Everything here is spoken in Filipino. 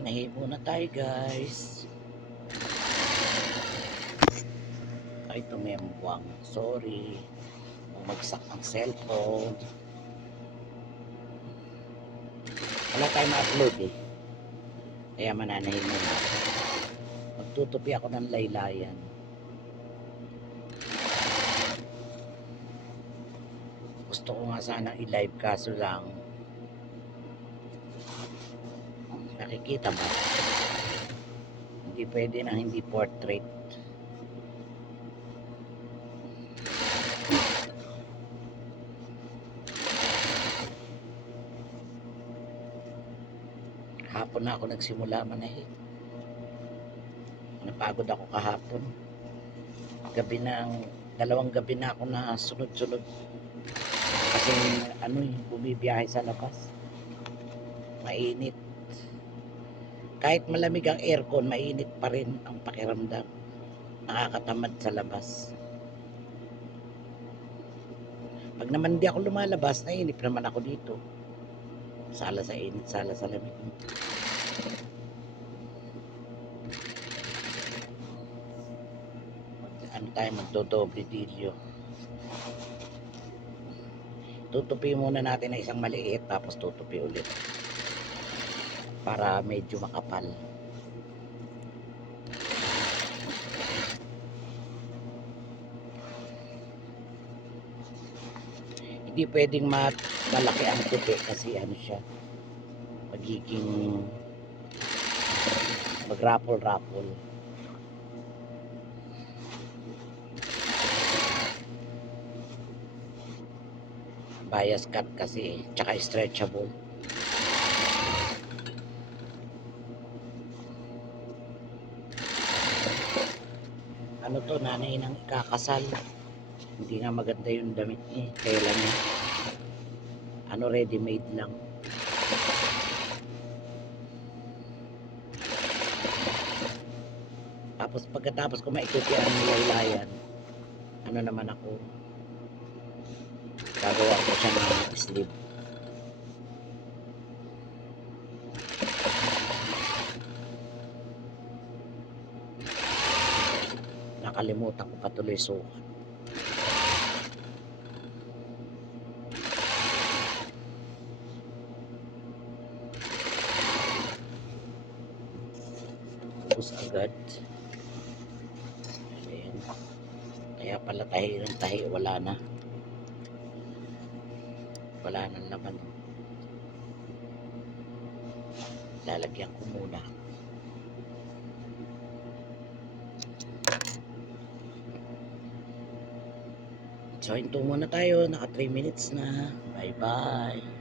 Manahin muna tayo guys. Ay, tumembuang. Sorry. Bumagsak ang cellphone. Wala tayong ma-upload eh. Kaya mananahin muna. Magtutupi ako ng laylayan. Gusto ko nga sana i-live kaso lang nakikita ba? Hindi pwede na hindi portrait. Hapon na ako nagsimula manahit. Napagod ako kahapon. Gabi na, dalawang gabi na ako na sunod-sunod. Kasi ano eh, bumibiyahe sa labas. Mainit. Kahit malamig ang aircon, mainit pa rin ang pakiramdam. Nakakatamad sa labas. Pag naman di ako lumalabas, nainip naman ako dito. Sala sa init, sala sa lamig. Ano tayo magdodoble video. Tutupi muna natin na isang maliit tapos tutupi ulit para medyo makapal. Hindi pwedeng malaki ang tupi kasi ano siya magiging mag-rapple-rapple. Bias cut kasi, tsaka stretchable. Ano to, nanay nang ikakasal. Hindi nga maganda yung damit niya. eh. Kailan niya. Ano, ready-made lang. Tapos pagkatapos ko maikuti ang nilaylayan, ano naman ako, gagawa ko siya ng sleeve. Nakalimutan ko patuloy sukat. Ubus agad. Ayan. Kaya pala tahi ng tahi, wala na. Wala nang laman. Lalagyan ko muna. So, hinto muna tayo. Naka 3 minutes na. Bye-bye.